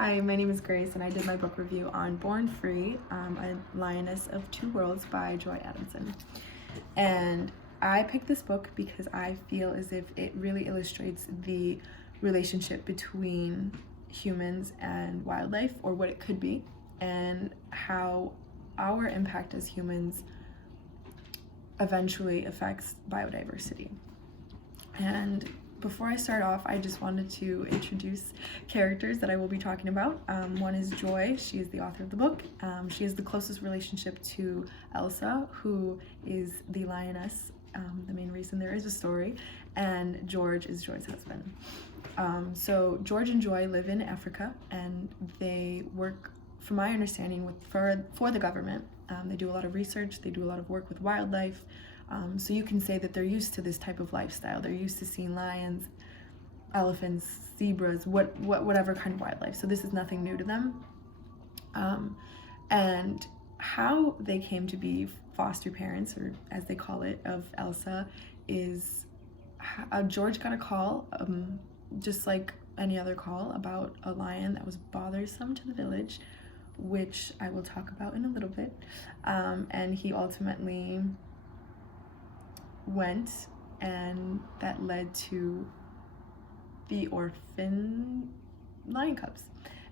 Hi, my name is Grace, and I did my book review on Born Free, A Lioness of Two Worlds by Joy Adamson. And I picked this book because I feel as if it really illustrates the relationship between humans and wildlife, or what it could be, and how our impact as humans eventually affects biodiversity. And before I start off, I just wanted to introduce characters that I will be talking about. One is Joy. She is the author of the book. She has the closest relationship to Elsa, who is the lioness, the main reason there is a story, and George is Joy's husband. So George and Joy live in Africa, and they work, from my understanding, for the government. They do a lot of research, they do a lot of work with wildlife. So you can say that they're used to this type of lifestyle. They're used to seeing lions, elephants, zebras, whatever kind of wildlife. So this is nothing new to them. And how they came to be foster parents, or as they call it, of Elsa, is George got a call, just like any other call, about a lion that was bothersome to the village, which I will talk about in a little bit. And he ultimately went, and that led to the orphan lion cubs.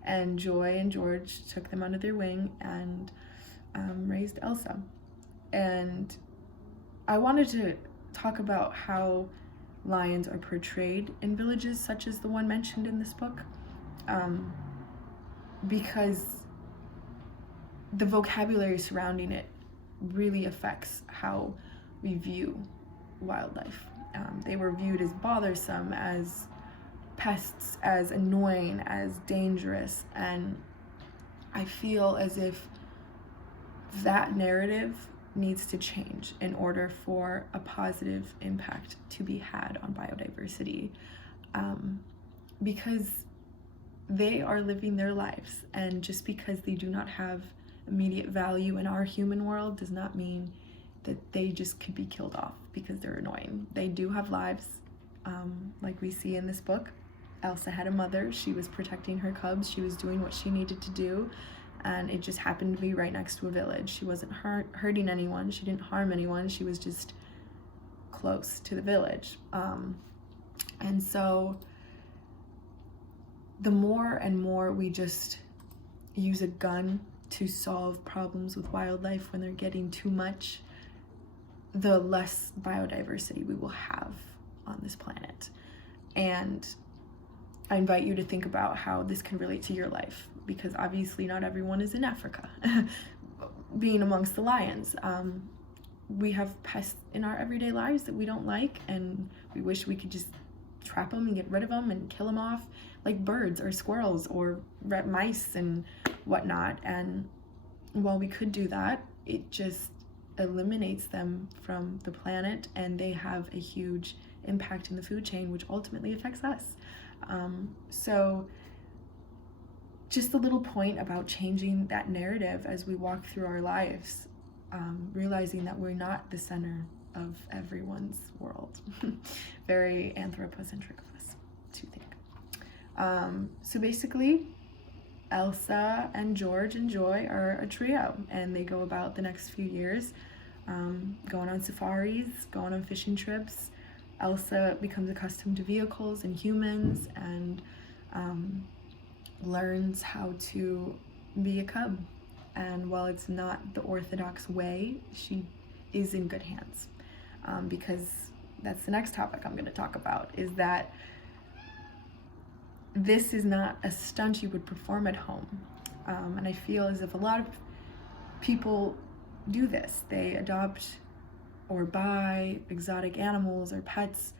And Joy and George took them under their wing and raised Elsa. And I wanted to talk about how lions are portrayed in villages such as the one mentioned in this book, because the vocabulary surrounding it really affects how we view wildlife. They were viewed as bothersome, as pests, as annoying, as dangerous, and I feel as if that narrative needs to change in order for a positive impact to be had on biodiversity, because they are living their lives, and just because they do not have immediate value in our human world does not mean that they just could be killed off because they're annoying. They do have lives, like we see in this book. Elsa had a mother. She was protecting her cubs. She was doing what she needed to do, and it just happened to be right next to a village. She wasn't hurting anyone. She didn't harm anyone. She was just close to the village. And so the more and more we just use a gun to solve problems with wildlife when they're getting too much, the less biodiversity we will have on this planet. And I invite you to think about how this can relate to your life, because obviously not everyone is in Africa being amongst the lions. We have pests in our everyday lives that we don't like, and we wish we could just trap them and get rid of them and kill them off, like birds or squirrels or mice and whatnot. And while we could do that, it just eliminates them from the planet, and they have a huge impact in the food chain, which ultimately affects us. So just a little point about changing that narrative as we walk through our lives, realizing that we're not the center of everyone's world. Very anthropocentric of us to think. So basically, Elsa and George and Joy are a trio, and they go about the next few years going on safaris, going on fishing trips. Elsa becomes accustomed to vehicles and humans, and learns how to be a cub. And while it's not the orthodox way, she is in good hands, because that's the next topic I'm going to talk about, is that this is not a stunt you would perform at home. And I feel as if a lot of people do this. They adopt or buy exotic animals or pets,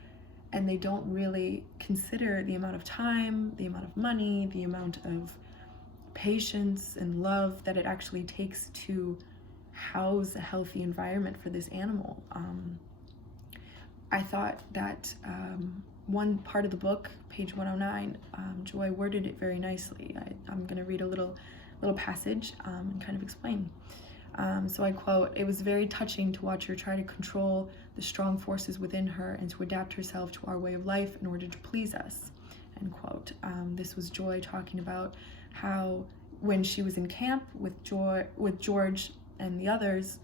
and they don't really consider the amount of time, the amount of money, the amount of patience and love that it actually takes to house a healthy environment for this animal. I thought that one part of the book, page 109, Joy worded it very nicely. I'm going to read a little passage and kind of explain. So I quote, "It was very touching to watch her try to control the strong forces within her and to adapt herself to our way of life in order to please us. end quote. This was Joy talking about how when she was in camp with George and the others,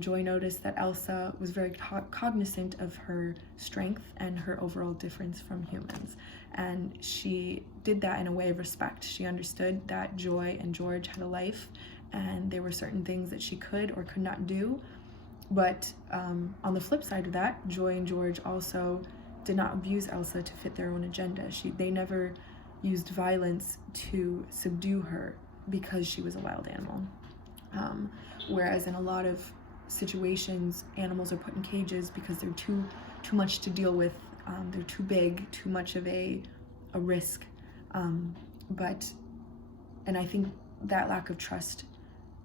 Joy noticed that Elsa was very cognizant of her strength and her overall difference from humans. And she did that in a way of respect. She understood that Joy and George had a life, and there were certain things that she could or could not do. But on the flip side of that, Joy and George also did not abuse Elsa to fit their own agenda. They never used violence to subdue her because she was a wild animal. Whereas in a lot of situations, animals are put in cages because they're too much to deal with. They're too big, too much of a risk. And I think that lack of trust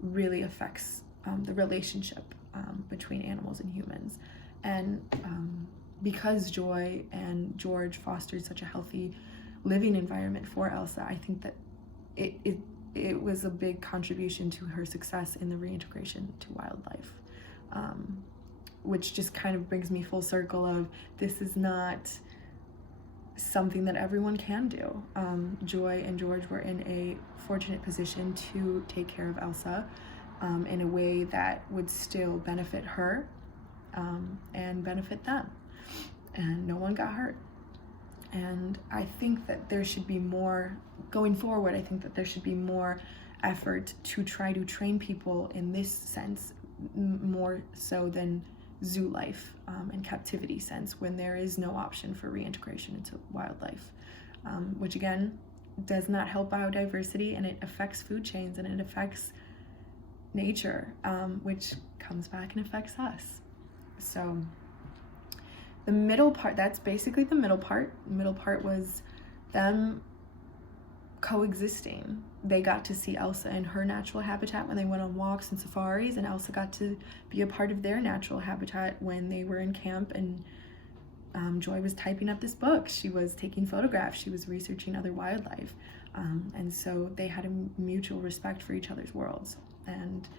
really affects the relationship between animals and humans. And because Joy and George fostered such a healthy living environment for Elsa, I think that it was a big contribution to her success in the reintegration to wildlife, which just kind of brings me full circle of this is not something that everyone can do. Joy and George were in a fortunate position to take care of Elsa in a way that would still benefit her and benefit them, and no one got hurt. And I think that there should be more, going forward, I think that there should be more effort to try to train people in this sense, more so than zoo life and captivity sense, when there is no option for reintegration into wildlife, which again, does not help biodiversity, and it affects food chains, and it affects nature, which comes back and affects us. So the middle part, that's basically the middle part. The middle part was them coexisting. They got to see Elsa in her natural habitat when they went on walks and safaris, and Elsa got to be a part of their natural habitat when they were in camp, and Joy was typing up this book. She was taking photographs. She was researching other wildlife. And so they had a mutual respect for each other's worlds. And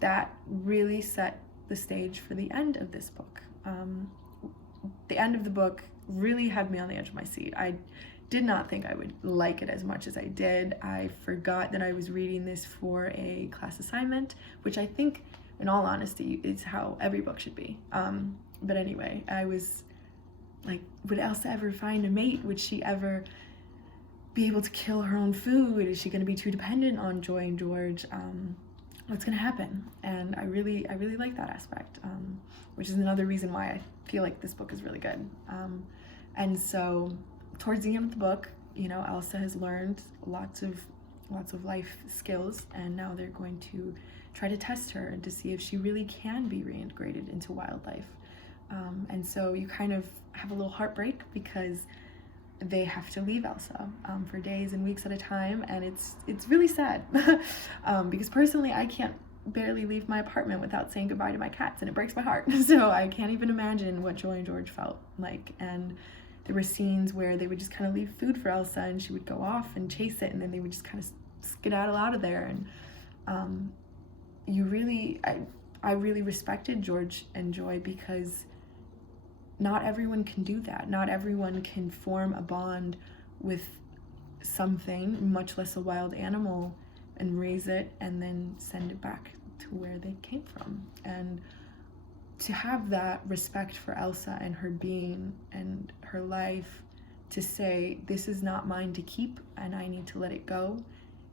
that really set the stage for the end of this book. The end of the book really had me on the edge of my seat. I did not think I would like it as much as I did. I forgot that I was reading this for a class assignment, which I think, in all honesty, is how every book should be. But anyway, I was like, would Elsa ever find a mate? Would she ever be able to kill her own food? Is she going to be too dependent on Joy and George? What's going to happen? And I really like that aspect, which is another reason why I feel like this book is really good. And so towards the end of the book, Elsa has learned lots of life skills, and now they're going to try to test her and to see if she really can be reintegrated into wildlife. And so you kind of have a little heartbreak because they have to leave Elsa for days and weeks at a time, and it's really sad because personally I can't barely leave my apartment without saying goodbye to my cats, and it breaks my heart. So I can't even imagine what Joy and George felt like. And there were scenes where they would just kind of leave food for Elsa, and she would go off and chase it, and then they would just kind of skedaddle out of there. And I really respected George and Joy because not everyone can do that. Not everyone can form a bond with something, much less a wild animal, and raise it and then send it back to where they came from. And to have that respect for Elsa and her being and her life, to say, this is not mine to keep and I need to let it go,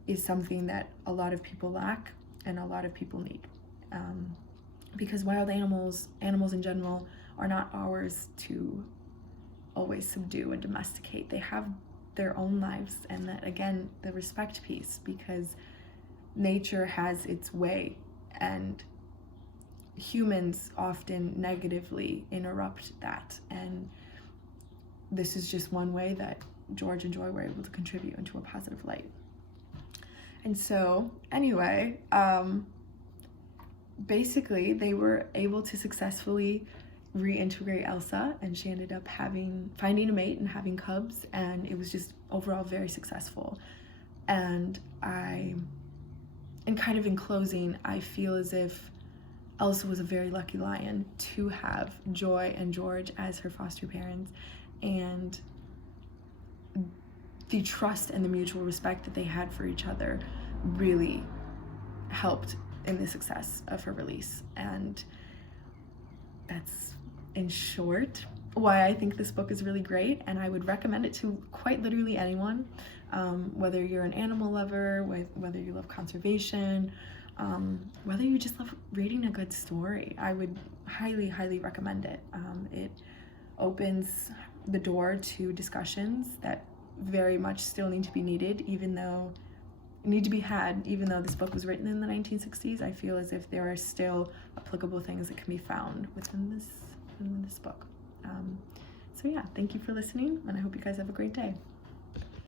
is something that a lot of people lack and a lot of people need. Because wild animals in general, are not ours to always subdue and domesticate. They have their own lives, and that, again, the respect piece, because nature has its way, and humans often negatively interrupt that. And this is just one way that George and Joy were able to contribute into a positive light. And so, anyway, basically, they were able to successfully reintegrate Elsa, and she ended up finding a mate and having cubs, and it was just overall very successful. And kind of in closing, I feel as if Elsa was a very lucky lion to have Joy and George as her foster parents, and the trust and the mutual respect that they had for each other really helped in the success of her release. And that's, in short, why I think this book is really great, and I would recommend it to quite literally anyone, whether you're an animal lover, whether you love conservation, whether you just love reading a good story. I would highly, highly recommend it. It opens the door to discussions that very much still need to be needed, even though this book was written in the 1960s. I feel as if there are still applicable things that can be found within this book. So yeah, thank you for listening, and I hope you guys have a great day.